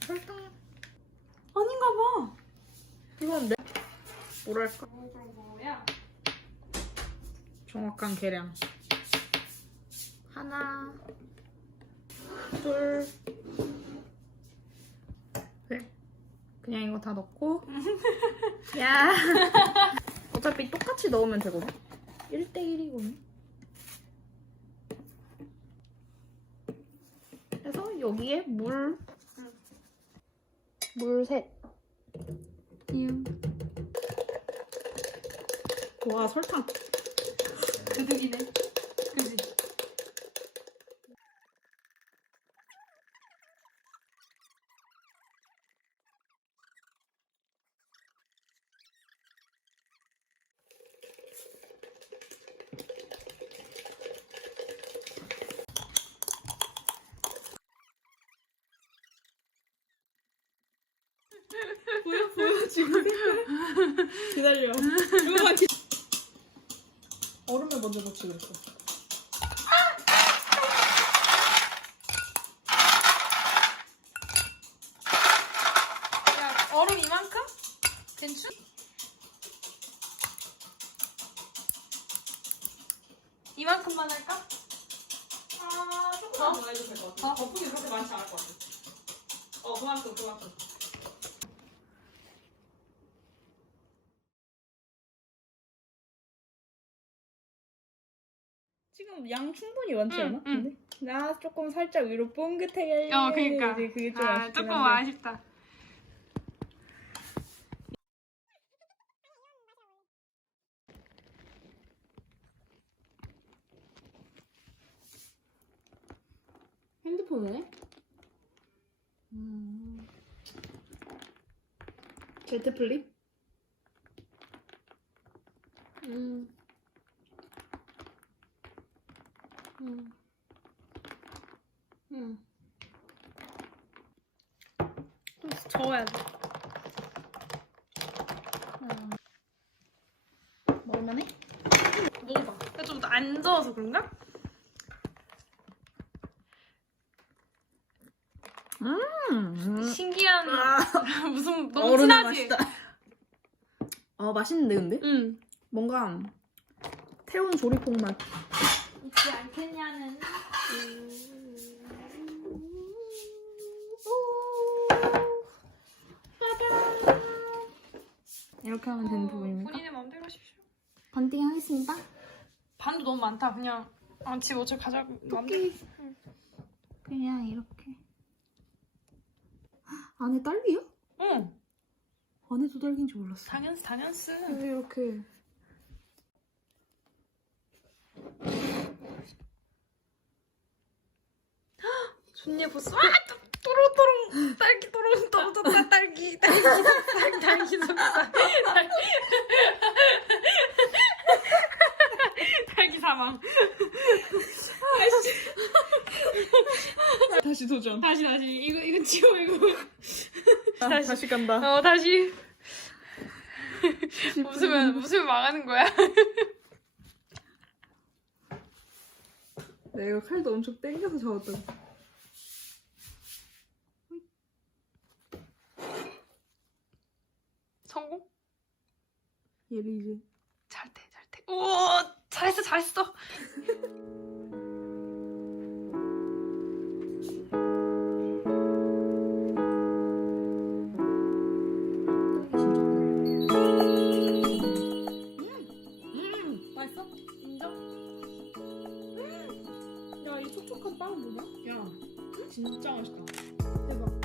설탕 아닌가 봐. 이건 내 뭐랄까? 정확한 계량. 하나, 둘, 셋. 그냥 이거 다 넣고. 야. 어차피 똑같이 넣으면 되거든. 1대1이거든. 그래서 여기에 물, 물 셋. 와, 설탕. 그득이네. 그지? 지금. 기다려. 조금만 기... 얼음을 먼저 넣지 그랬어. 야, 얼음 이만큼? 괜찮? 이만큼만 할까? 아, 조금만 더 해도 될것 같아. 거품이 그렇게 많지 않을 것 같아. 어, 그만큼, 그만큼. 양 충분히 많지 응, 않아? 응. 근데 나 조금 살짝 위로 뽕긋하게 어, 그니까. 그게 좀 아, 아쉽긴 조금 한데. 아쉽다. 핸드폰에? 음. 제트 플립? 음. 음. 음. 좀 저어야 돼. 음. 먹을만해? 먹어봐. 근데 좀안 저어서 그런가? 음. 신기한 무슨 너무 얼음이 진하지? 맛있다. 어 맛있는데 근데? 응. 뭔가 태운 조리퐁 맛. 있지 않겠냐는. 이렇게 하면 되는 부분입니까? 본인의 마음대로 하십시오. 반띵 하겠습니다. 반도 너무 많다. 그냥 아, 집 어차피 가자고. 토끼. 그냥 이렇게. 안에 딸기야? 응. 안에도 딸기인 줄 몰랐어. 당연스 당연스. 왜 이렇게. 존예 보스. 아, 또- 또롱또롱 딸기 또롱 떨어졌다 딸기 딸기 딸기 딸기 속살 딸기 사망. 다시 도전. 다시 다시 이거 이거 지워 이거. 아, 다시. 다시 간다. 어 다시 웃으면 웃으면 망하는 거야. 내가 칼도 엄청 땡겨서 잡았다. 성 얘를 이제 잘 돼, 잘 돼. 오, 잘했어, 잘했어. 음, 음. 음. 야, 이 촉촉한 빵은 뭐냐? 야, 진짜 맛있다. 대박.